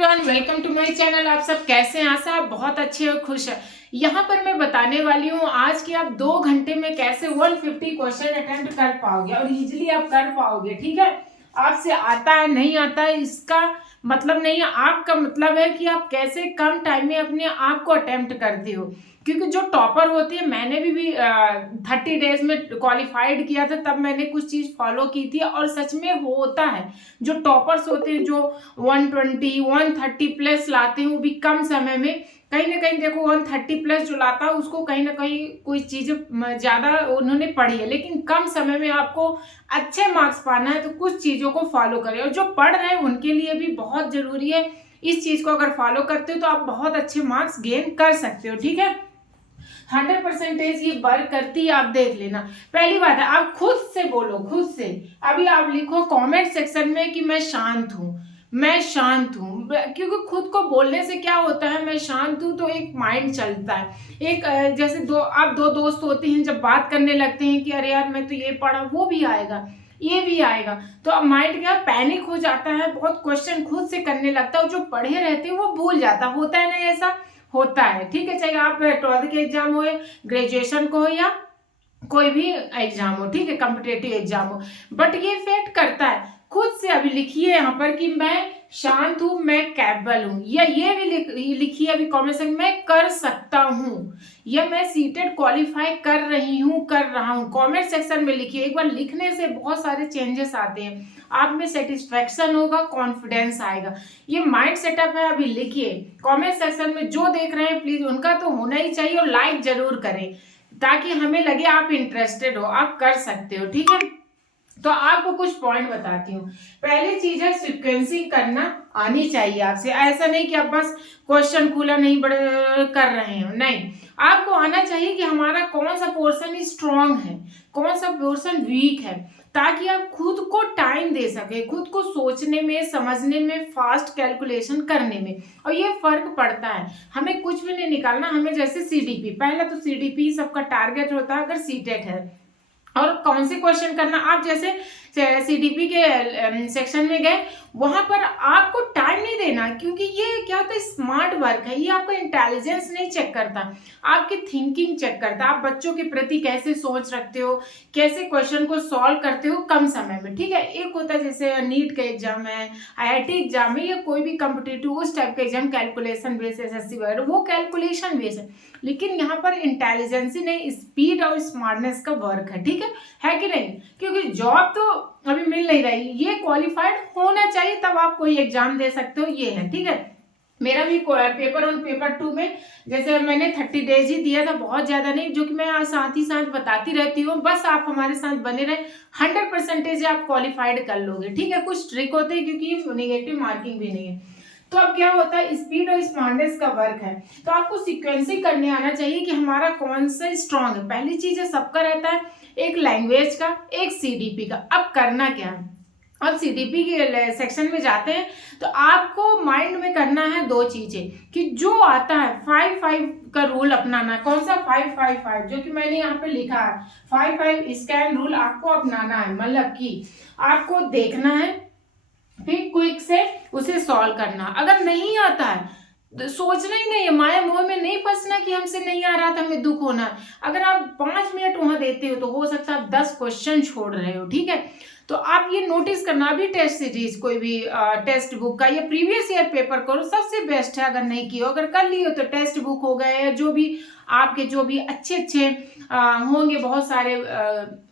Welcome to my channel. आप सब कैसे हैं? आशा आप बहुत अच्छे और खुश हैं। यहाँ पर मैं बताने वाली हूँ आज कि आप 2 घंटे में कैसे 150 क्वेश्चन अटेम्प्ट कर पाओगे और इजीली आप कर पाओगे। ठीक है, आपसे आता है नहीं आता है इसका मतलब नहीं है, आपका मतलब है कि आप कैसे कम टाइम में अपने आप को अटेम्प्ट करते हो। क्योंकि जो टॉपर होती है, मैंने भी 30 डेज में क्वालिफाइड किया था, तब मैंने कुछ चीज फॉलो की थी और सच में होता है। जो टॉपर्स होते हैं, जो 120 130 प्लस लाते हैं, वो भी कम समय में। कहीं ना कहीं देखो 130 प्लस जो लाता है उसको कहीं ना कहीं कोई चीजें ज्यादा उन्होंने पढ़ी है, लेकिन कम समय में आपको अच्छे मार्क्स पाना है तो कुछ चीजों को फॉलो करें। और जो पढ़ रहे हैं उनके लिए भी बहुत जरूरी है, इस चीज को अगर फॉलो करते हो तो आप बहुत अच्छे मार्क्स गेन कर सकते हो। ठीक है, 100% ये वर्क करती है, आप देख लेना। पहली बात है, आप खुद से बोलो, खुद से। अभी आप लिखो कमेंट सेक्शन में कि मैं शांत हूँ, मैं शांत हूँ। क्योंकि खुद को बोलने से क्या होता है, मैं शांत हूँ, तो एक माइंड चलता है। एक जैसे दो दोस्त होते हैं, जब बात करने लगते हैं कि अरे यार मैं तो ये पढ़ा, वो भी आएगा, ये भी आएगा, तो अब माइंड क्या पैनिक हो जाता है, बहुत क्वेश्चन खुद से करने लगता है, जो पढ़े रहते हैं वो भूल जाता होता है ना, ऐसा होता है। ठीक है, चाहे आप 12th के एग्जाम हो, ग्रेजुएशन को हो, या कोई भी एग्जाम हो, ठीक है, कॉम्पिटेटिव एग्जाम हो, बट ये इफेक्ट करता है। खुद से अभी लिखिए यहाँ पर कि मैं शांत हूं, मैं कैपेबल हूं, या ये भी लिखिए अभी कमेंट सेक्शन, मैं कर सकता हूं, या मैं सीटेट क्वालिफाई कर रही हूं, कर रहा हूं। कमेंट सेक्शन में लिखिए। एक बार लिखने से बहुत सारे चेंजेस आते हैं, आप में सेटिस्फेक्शन होगा, कॉन्फिडेंस आएगा। ये माइंड सेटअप है, अभी लिखिए कमेंट सेक्शन में। जो देख रहे हैं प्लीज उनका तो होना ही चाहिए, और लाइक जरूर करें ताकि हमें लगे आप इंटरेस्टेड हो, आप कर सकते हो। ठीक है, तो आपको कुछ पॉइंट बताती हूँ। पहली चीज है, सिक्वेंसिंग करना आनी चाहिए आपसे। ऐसा नहीं कि आप बस क्वेश्चन खुला नहीं कर रहे हो, नहीं, आपको आना चाहिए कि हमारा कौन सा पोर्शन स्ट्रांग है, कौन सा पोर्शन वीक है, ताकि आप खुद को टाइम दे सके, खुद को सोचने में, समझने में, फास्ट कैलकुलेशन करने में। और ये फर्क पड़ता है, हमें कुछ भी नहीं निकालना, हमें जैसे सीडीपी, पहला तो सीडीपी सबका टारगेट होता है अगर सीटेट है। और कौन से क्वेश्चन करना, आप जैसे सीडीपी के सेक्शन में गए, वहां पर आपको टाइम नहीं देना, क्योंकि ये क्या होता है, स्मार्ट वर्क है, ये आपका इंटेलिजेंस नहीं चेक करता, आपकी थिंकिंग चेक करता है, आप बच्चों के प्रति कैसे सोच रखते हो, कैसे क्वेश्चन को सॉल्व करते हो कम समय में। ठीक है, एक होता है जैसे नीट का एग्जाम है, आईआईटी एग्जाम है, या कोई भी कॉम्पिटिटिव उस टाइप का एग्जाम, कैलकुलेशन बेस, एसएससी वगैरह, वो कैलकुलेशन बेस है। लेकिन यहाँ पर इंटेलिजेंस ही नहीं, स्पीड और स्मार्टनेस का वर्क है। ठीक है कि नहीं? क्योंकि जॉब तो अभी मिल नहीं रही, ये क्वालिफाइड होना चाहिए तब आप कोई एग्जाम दे सकते हो, ये है। ठीक है, मेरा भी पेपर 1 पेपर 2 में जैसे मैंने 30 डेज ही दिया था, बहुत ज्यादा नहीं, जो कि मैं साथ ही साथ बताती रहती हूँ, बस आप हमारे साथ बने रहे, 100% आप क्वालिफाइड कर लोगे। ठीक है, कुछ ट्रिक होते हैं क्योंकि नेगेटिव मार्किंग भी नहीं है। तो अब क्या होता है, स्पीड और स्मार्टनेस का वर्क है, तो आपको सीक्वेंसिंग करने आना चाहिए कि हमारा कौन सा स्ट्रांग है। पहली चीज है, सबका रहता है एक लैंग्वेज का, एक सीडीपी का। अब करना क्या है, अब सीडीपी के सेक्शन में जाते हैं तो आपको माइंड में करना है दो चीजें, कि जो आता है 5-5 का रूल अपनाना। कौन सा 5-5-5, जो कि मैंने यहाँ पे लिखा है, 5-5 स्कैन रूल आपको अपनाना है। मतलब कि आपको देखना है, फिर क्विक से उसे सॉल्व करना। अगर नहीं आता है तो सोचना ही नहीं है, माया मोह में नहीं फंसना कि हमसे नहीं आ रहा था हमें दुख होना है। अगर आप 5 मिनट वहां देते हो तो हो सकता है आप 10 क्वेश्चन छोड़ रहे हो। ठीक है, तो आप ये नोटिस करना, अभी टेस्ट सीरीज कोई भी टेक्स्ट बुक का या प्रीवियस ईयर पेपर करो, सबसे बेस्ट है। अगर नहीं किया, अगर कर लियो तो टेक्स्ट बुक हो गए, या जो भी आपके जो भी अच्छे अच्छे होंगे, बहुत सारे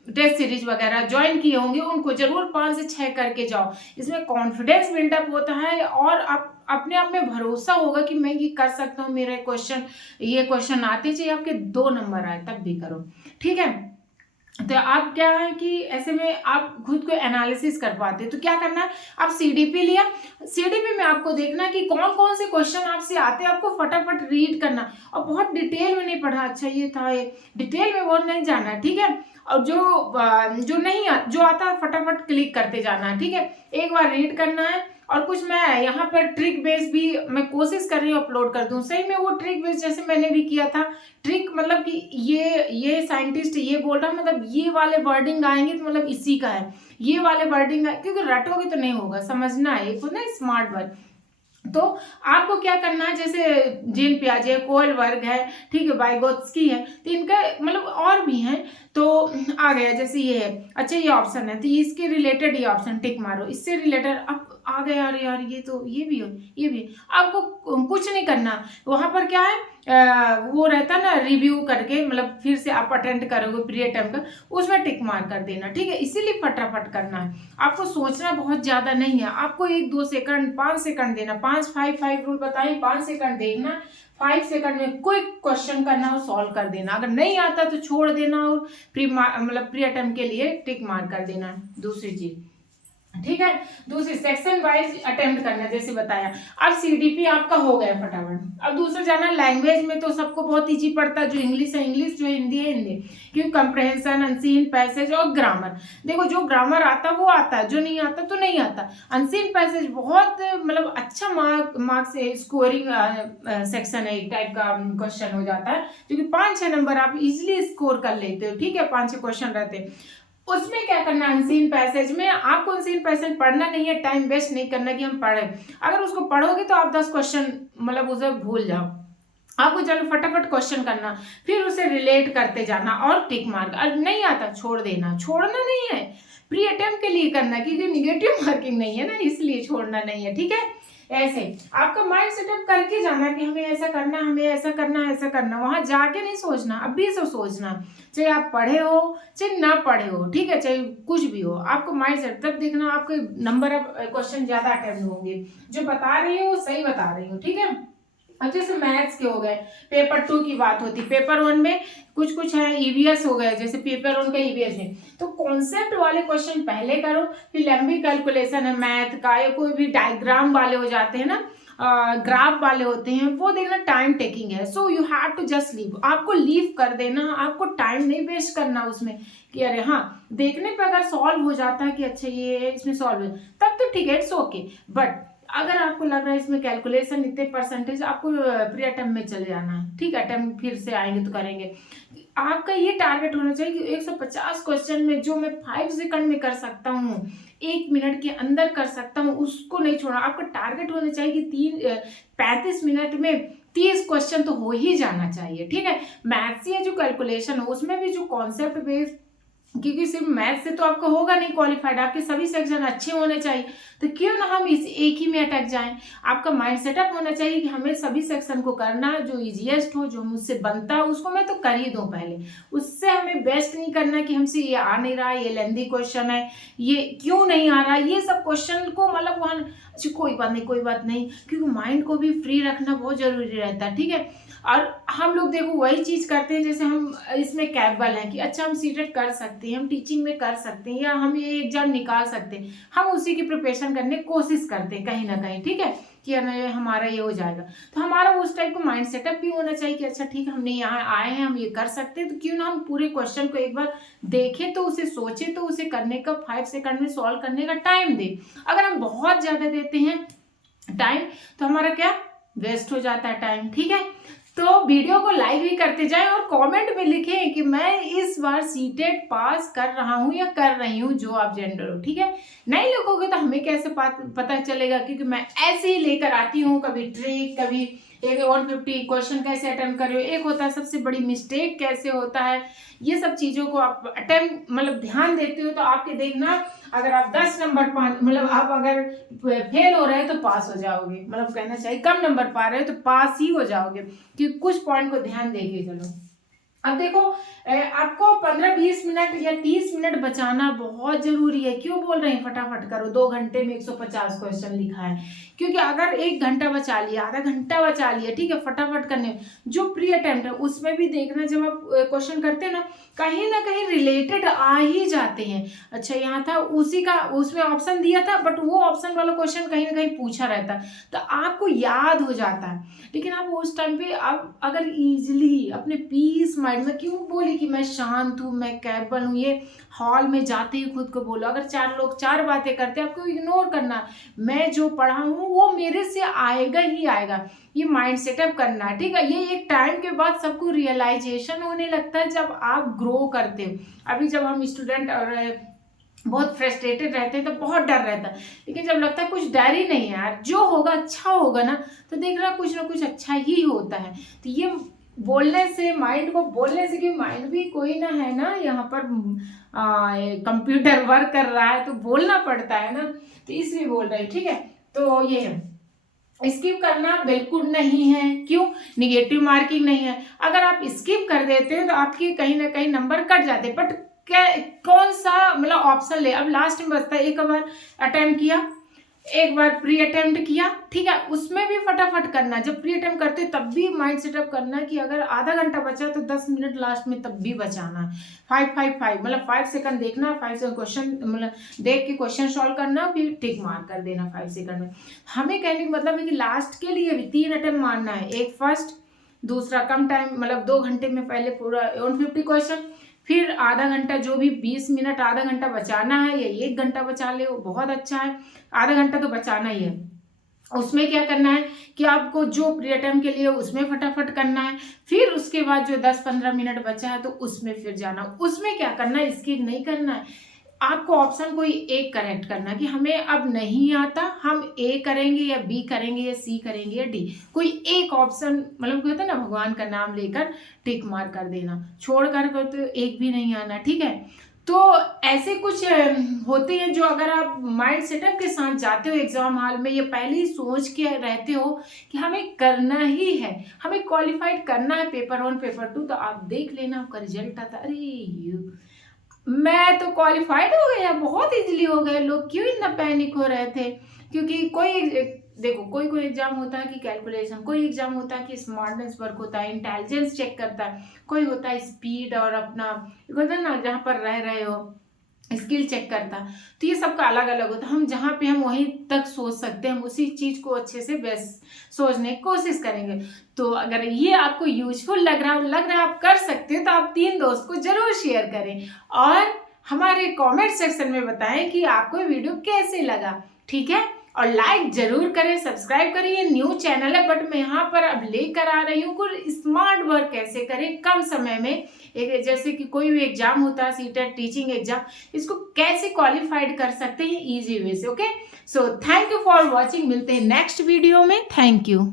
टेस्ट सीरीज वगैरह ज्वाइन किए होंगे, उनको जरूर 5 से 6 करके जाओ। इसमें कॉन्फिडेंस बिल्डअप होता है, और आप अपने आप में भरोसा होगा कि मैं ये कर सकता हूँ, मेरे ये क्वेश्चन आते, चाहिए आपके 2 नंबर आए तब भी करो। ठीक है, तो आप क्या है कि ऐसे में आप खुद को एनालिसिस कर पाते हैं। तो क्या करना है, आप सीडीपी लिया, सीडीपी में आपको देखना है कि कौन कौन से क्वेश्चन आपसे आते हैं, आपको फटाफट रीड करना, और बहुत डिटेल में नहीं पढ़ना। अच्छा ये था, ये डिटेल में वो नहीं जाना। ठीक है, और जो नहीं जो आता है फटाफट क्लिक करते जाना है। ठीक है, एक बार रीड करना है। और कुछ मैं यहाँ पर ट्रिक बेस भी मैं कोशिश कर रही हूँ अपलोड कर दूं, सही में वो ट्रिक बेस जैसे मैंने भी किया था। ट्रिक मतलब कि ये साइंटिस्ट ये बोल रहा है, मतलब ये वाले वर्डिंग आएंगे तो मतलब इसी का है, ये वाले वर्डिंग क्योंकि रटोगे तो नहीं होगा, समझना है, एक होता है स्मार्ट वर्ड। तो आपको क्या करना है, जैसे जीन पियाजे है, कोलबर्ग है, ठीक है, वाइगोत्स्की है, तो इनका मतलब और भी हैं। तो आ गया जैसे ये है, अच्छा ये ऑप्शन है तो इसके रिलेटेड ये ऑप्शन टिक मारो, इससे रिलेटेड अब आ गया, अरे यार ये तो ये भी है, ये भी है। आपको कुछ नहीं करना, वहां पर क्या है वो रहता है ना रिव्यू करके, मतलब फिर से आप अटेंड करोगे प्री अटेम्प्ट का, उसमें टिक मार कर देना, ठीक है। इसीलिए फटाफट करना है, आपको सोचना बहुत ज्यादा नहीं है, आपको 1-2 सेकंड 5 सेकंड देना, 5-5-5 रूल बताइए, 5 सेकंड देखना, 5 सेकंड में कोई क्वेश्चन करना और सॉल्व कर देना, अगर नहीं आता तो छोड़ देना और प्री अटेम्प्ट के लिए टिक मार कर देना। दूसरी चीज, ठीक है, दूसरी सेक्शन वाइज अटेम्प्ट करना जैसे बताया। अब सीडीपी आपका हो गया फटाफट। अब दूसरा जाना लैंग्वेज में, तो सबको बहुत इजी पड़ता है, जो इंग्लिश है इंग्लिश, जो हिंदी है हिंदी, क्योंकि कंप्रहेंशन, अनसीन पैसेज और ग्रामर। देखो जो ग्रामर आता वो आता है, जो नहीं आता तो नहीं आता। अनसीन पैसेज बहुत मतलब अच्छा मार्क्स स्कोरिंग सेक्शन है, एक टाइप का क्वेश्चन हो जाता है, क्योंकि 5-6 नंबर आप इजिली स्कोर कर लेते हो, ठीक है, 5-6 क्वेश्चन रहते हैं। उसमें क्या करना, अनसीन पैसेज में आपको अनसीन पैसेज पढ़ना नहीं है, टाइम वेस्ट नहीं करना कि हम पढ़े, अगर उसको पढ़ोगे तो आप 10 क्वेश्चन मतलब उसे भूल जाओ। आपको चलो फटाफट क्वेश्चन करना, फिर उसे रिलेट करते जाना और टिक मार्क, अगर नहीं आता छोड़ देना, छोड़ना नहीं है, प्री अटेम्प्ट के लिए करना, क्योंकि निगेटिव मार्किंग नहीं है ना, इसलिए छोड़ना नहीं है, ठीक है। ऐसे आपका माइंड सेटअप करके जाना कि हमें ऐसा करना, हमें ऐसा करना, ऐसा करना, वहां जाके नहीं सोचना, अभी से सोचना, चाहे आप पढ़े हो चाहे ना पढ़े हो, ठीक है, चाहे कुछ भी हो, आपको माइंड सेट तब देखना, आपके नंबर ऑफ क्वेश्चन ज्यादा अटेम्प्ट होंगे, जो बता रही हूँ वो सही बता रही हूँ, ठीक है। अब जैसे मैथ्स के हो गए, पेपर 2 की बात होती, पेपर 1 में कुछ कुछ है, ईवीएस हो गए, जैसे पेपर 1 का ईवीएस है, तो कॉन्सेप्ट वाले क्वेश्चन पहले करो, फिर लंबी कैलकुलेशन है मैथ का, या कोई भी डायग्राम वाले हो जाते हैं ना, ग्राफ वाले होते हैं, वो देखना टाइम टेकिंग है, so you have to just leave, आपको लीव कर देना, आपको टाइम नहीं वेस्ट करना उसमें, कि अरे हाँ देखने पे अगर सॉल्व हो जाता है कि अच्छा ये इसमें सॉल्व है तब तो ठीक है, इट्स ओके, बट अगर आपको लग रहा है इसमें कैलकुलेशन इतने परसेंटेज, आपको प्री अटेम्प्ट में चले जाना है, ठीक है, अटेम्प्ट फिर से आएंगे तो करेंगे। आपका ये टारगेट होना चाहिए कि 150 क्वेश्चन में जो मैं 5 सेकंड में कर सकता हूँ, 1 मिनट के अंदर कर सकता हूँ, उसको नहीं छोड़ना। आपका टारगेट होना चाहिए कि 35 मिनट में 30 क्वेश्चन तो हो ही जाना चाहिए, ठीक है। मैथ्स या जो कैलकुलेशन हो उसमें भी जो कॉन्सेप्ट बेस्ड, क्योंकि सिर्फ मैथ से तो आपका होगा नहीं क्वालिफाइड, आपके सभी सेक्शन अच्छे होने चाहिए, तो क्यों ना हम इस एक ही में अटक जाएं। आपका माइंड सेटअप होना चाहिए कि हमें सभी सेक्शन को करना है, जो इजीएस्ट हो, जो मुझसे बनता है उसको मैं तो कर ही दूं पहले, उससे हमें बेस्ट नहीं करना कि हमसे ये आ नहीं रहा, ये लेंदी क्वेश्चन है, ये क्यों नहीं आ रहा, ये सब क्वेश्चन को मतलब वहाँ अच्छा कोई बात नहीं, कोई बात नहीं, क्योंकि माइंड को भी फ्री रखना बहुत जरूरी रहता है, ठीक है। और हम लोग देखो वही चीज करते हैं, जैसे हम इसमें कैपेबल हैं कि अच्छा हम सीटेट कर सकते हैं, हम टीचिंग में कर सकते हैं, या हम ये एग्जाम निकाल सकते हैं, हम उसी की प्रिपरेशन करने की कोशिश करते हैं कहीं ना कहीं, ठीक है, कि हमारा ये हो जाएगा। तो हमारा उस टाइप का माइंड सेटअप भी होना चाहिए कि अच्छा ठीक है हमने यहाँ आए हैं, हम ये कर सकते हैं, तो क्यों ना हम पूरे क्वेश्चन को एक बार देखें, तो उसे सोचे, तो उसे करने का 5 सेकंड में सॉल्व करने का टाइम दे। अगर हम बहुत ज्यादा देते हैं टाइम तो हमारा क्या वेस्ट हो जाता है टाइम, ठीक है। तो वीडियो को लाइक भी करते जाएं और कमेंट में लिखें कि मैं इस बार सीटेट पास कर रहा हूं या कर रही हूं, जो आप जेंडर हो, ठीक है। नहीं लिखोगे तो हमें कैसे पता चलेगा, क्योंकि मैं ऐसे ही लेकर आती हूँ, कभी ट्रिक, कभी एक 150 क्वेश्चन कैसे अटेम्प्ट कर रहे हो, एक होता है सबसे बड़ी मिस्टेक कैसे होता है, ये सब चीजों को आप अटेम्प्ट मतलब ध्यान देते हो तो आपके देखना, अगर आप 10 नंबर मतलब आप अगर फेल हो रहे हो तो पास हो जाओगे, मतलब कहना चाहिए कम नंबर पा रहे हो तो पास ही हो जाओगे, कि कुछ पॉइंट को ध्यान देके चलो। अब देखो आपको 15-20 मिनट या 30 मिनट बचाना बहुत जरूरी है, क्यों बोल रहे हैं फटाफट करो, 2 घंटे में 150 क्वेश्चन लिखा है, क्योंकि अगर 1 घंटा बचा लिया, आधा घंटा बचा लिया, ठीक है, फटाफट करने। जो प्री अटेम्प्ट है उसमें भी देखना, जब आप क्वेश्चन करते हैं ना कहीं रिलेटेड आ ही जाते हैं, अच्छा यहाँ था उसी का उसमें ऑप्शन दिया था, बट वो ऑप्शन वाला क्वेश्चन कहीं ना कहीं पूछा रहता है, तो आपको याद हो जाता है। लेकिन आप उस टाइम पे आप अगर इजिली अपने पीस माइंड में, क्यों बोली कि मैं शांत हूँ, मैं कैपेबल हूँ, ये हॉल में जाते ही खुद को बोलो, अगर 4 लोग 4 बातें करते हैं आपको इग्नोर करना, मैं जो पढ़ा हूँ वो मेरे से आएगा ही आएगा, ये माइंड सेटअप करना है, ठीक है। ये एक टाइम के बाद सबको रियलाइजेशन होने लगता है जब आप ग्रो करते हो। अभी जब हम स्टूडेंट और बहुत फ्रस्ट्रेटेड रहते हैं तो बहुत डर रहता है, लेकिन जब लगता है कुछ डर ही नहीं है यार, जो होगा अच्छा होगा ना, तो देख रहा कुछ ना कुछ अच्छा ही होता है। तो ये बोलने से, माइंड को बोलने से, कि माइंड भी कोई ना है ना, यहाँ पर कंप्यूटर वर्क कर रहा है तो बोलना पड़ता है ना, तो इसलिए बोल रहे हैं। ठीक है, तो ये है, स्किप करना बिल्कुल नहीं है। क्यों? निगेटिव मार्किंग नहीं है। अगर आप स्किप कर देते हैं तो आपके कहीं ना कहीं नंबर कट जाते हैं, बट क्या, कौन सा मतलब ऑप्शन ले, अब लास्ट में बचता है, एक बार अटेम्प्ट किया, एक बार प्री अटेम्प्ट किया, ठीक है, उसमें भी फटाफट करना। जब प्री अटेम्प्ट करते तब भी माइंड सेटअप करना कि अगर आधा घंटा बचा तो 10 मिनट लास्ट में तब भी बचाना है। 5-5-5 मतलब 5 सेकंड देखना, 5 सेकंड क्वेश्चन मतलब देख के क्वेश्चन सॉल्व करना, फिर टिक मार्क कर देना 5 सेकंड में। हमें कहने का मतलब है कि लास्ट के लिए भी 3 अटेम्प्ट मारना है, एक फर्स्ट, दूसरा कम टाइम मतलब 2 घंटे में पहले पूरा 150 क्वेश्चन, फिर आधा घंटा, जो भी 20 मिनट आधा घंटा बचाना है, या 1 घंटा बचा ले वो बहुत अच्छा है, आधा घंटा तो बचाना ही है। उसमें क्या करना है कि आपको जो प्री अटेम्प्ट के लिए उसमें फटाफट करना है, फिर उसके बाद जो 10-15 मिनट बचा है तो उसमें फिर जाना। उसमें क्या करना है, स्किप नहीं करना है, आपको ऑप्शन कोई एक करेक्ट करना कि हमें अब नहीं आता, हम ए करेंगे या बी करेंगे या सी करेंगे या डी, कोई एक ऑप्शन मतलब कहते हैं ना, भगवान का नाम लेकर टिक मार कर देना, छोड़ कर तो एक भी नहीं आना। ठीक है, तो ऐसे कुछ होते हैं जो अगर आप माइंड सेटअप के साथ जाते हो एग्जाम हॉल में, ये पहले ही सोच के रहते हो कि हमें करना ही है, हमें क्वालिफाइड करना है पेपर 1 पेपर 2, तो आप देख लेना आपका रिजल्ट आता, अरे मैं तो क्वालिफाइड हो गया, बहुत इजीली हो गए। लोग क्यों इतना पैनिक हो रहे थे? क्योंकि कोई देखो, कोई कोई एग्जाम होता है कि कैलकुलेशन, कोई एग्जाम होता है कि स्मार्टनेस वर्क होता है, इंटेलिजेंस चेक करता है, कोई होता है स्पीड और अपना होता है ना जहाँ पर रह रहे हो स्किल चेक करता। तो ये सबका अलग अलग होता है, हम जहाँ पे हम वहीं तक सोच सकते हैं, हम उसी चीज को अच्छे से बेस्ट सोचने की कोशिश करेंगे। तो अगर ये आपको यूजफुल लग रहा है आप कर सकते हो, तो आप 3 दोस्त को जरूर शेयर करें और हमारे कमेंट सेक्शन में बताएं कि आपको वीडियो कैसे लगा। ठीक है, और लाइक जरूर करें, सब्सक्राइब करें। ये न्यू चैनल है, बट मैं यहाँ पर अब लेकर आ रही हूँ कुछ स्मार्ट वर्क कैसे करें कम समय में। एक जैसे कि कोई भी एग्जाम होता है, सीटेट टीचिंग एग्जाम, इसको कैसे क्वालिफाइड कर सकते हैं इजी वे से। Okay, so thank you for watching, मिलते हैं नेक्स्ट वीडियो में। Thank you.